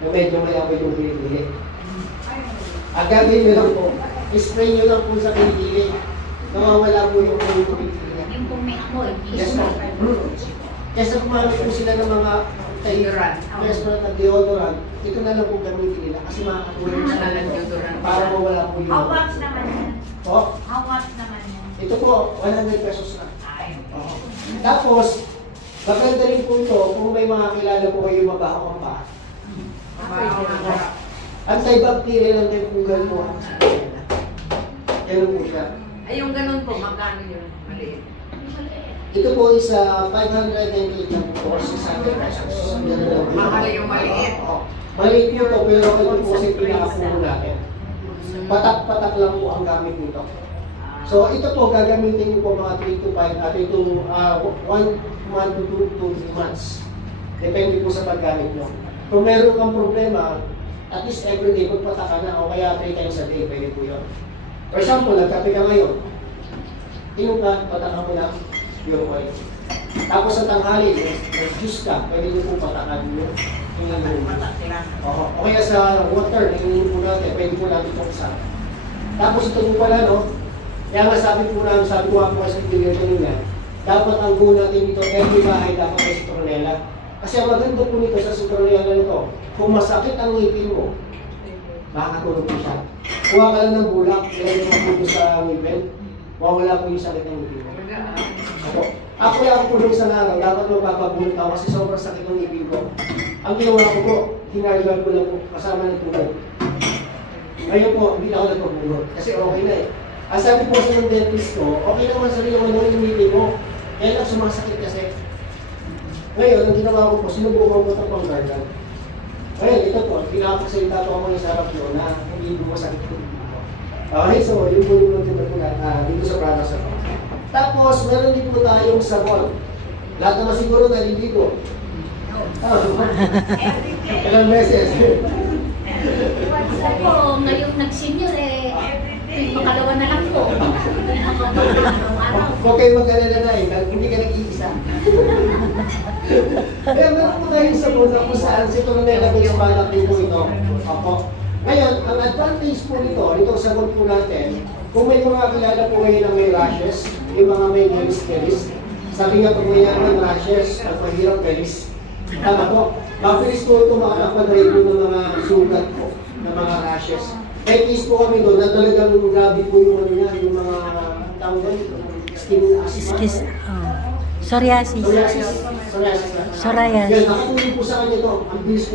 na medyo mayaman yung kilikili. Ang gagawin nyo lang po, spray nyo lang po sa kilikili. Nawawala po yung kilikili. Yung kung may amoy, Yes, ma'am. Kesa kumamit po sila ng mga Deodorant. restaurant at deodorant, ito na lang po gamitin nila kasi makakatulong Ano sa lang deodorant? para mawala po yung... How much naman yan? Po, How much naman yan? ito po, 100 pesos na. Ay, Tapos, maganda rin po ito kung may mga kilala po kayo mabaho ang paa. Antibacterial lang tayo kung gano'n po. Ganun po siya. Ay, yung ganun po, magkano yun? Maliit. Ito po is 598 lang po, 600 pesos. Ganun lang po. Mahal yung maliit. Oo. Maliit po ito, pero ito po kasi pinakapuno natin. Patak-patak lang po ang gamit nito. So ito po, gagamitin niyo po mga 3 to 5 at ito 1 month to 2 months. Depende po sa paggamit nyo. Kung meron kang problema, at least everyday magpatak ka na o kaya 3 times a day, pwede po yun. For example, nagkape ka ngayon, inom ka, patakan mo na yung oil. Tapos sa tanghali, nag-juice ka, pwede nyo po patakan nyo yung nanonood. O kaya sa water, nanginom po natin, pwede po natin itong isa. Tapos ito po pala, no? Kaya nga sabi po namin, sabi ko nga po kasi video nyo dapat ang goal natin dito, every bahay dapat may citronella. Kasi ang maganda po nito sa citronella nito, kung masakit ang ngipin mo, makakatulog po siya. Kuha ka lang ng bulak, ilagay mo po sa ngipin, mawala po yung sakit ng ngipin mo. Ako yung po nung isang araw, dapat magpapabulot ako kasi sobrang sakit ng ngipin ko. Ang ginawa ko po, hinargal ko lang po kasama ng tulog. Ngayon po, hindi na ako nagpabulot kasi okay na eh. Ang sabi po sa ng dentist ko, okay naman sa rin yung ngipin mo, kaya lang sumasakit kasi. Ngayon, ang ginawa ko po, sinubukan ko ito pang gargan. Ngayon, ito po, pinapagsalita ko ako ng sarap yun na hindi mo masakit ko dito. Okay, so yun po yung maganda po dito sa products na po. Tapos, meron din po tayong sabon. Lahat naman siguro naliligo. Ilang beses. Ako, ngayong nag-senior makalawa na lang po. Araw-araw. Huwag kayo mag-alala na eh, hindi ka nag-iisa. Kaya meron po tayong sabon na kung saan citronella based product din po ito. Opo. Ngayon, ang advantage po nito, itong sabon po natin, kung may mga kilala po ngayon na may rashes, yung mga may belis, sabi nga pag may ng rashes, at mahirap belis, tama po, mabilis po ito makakapag-rate po ng mga sugat po, ng mga rashes. May case po kami doon na talagang grabe po yung ano niya, yung mga tawag doon, skin asthma. Psoriasis. Psoriasis. Psoriasis. Yan, nakatulong po sa kanya ito. Ang bilis po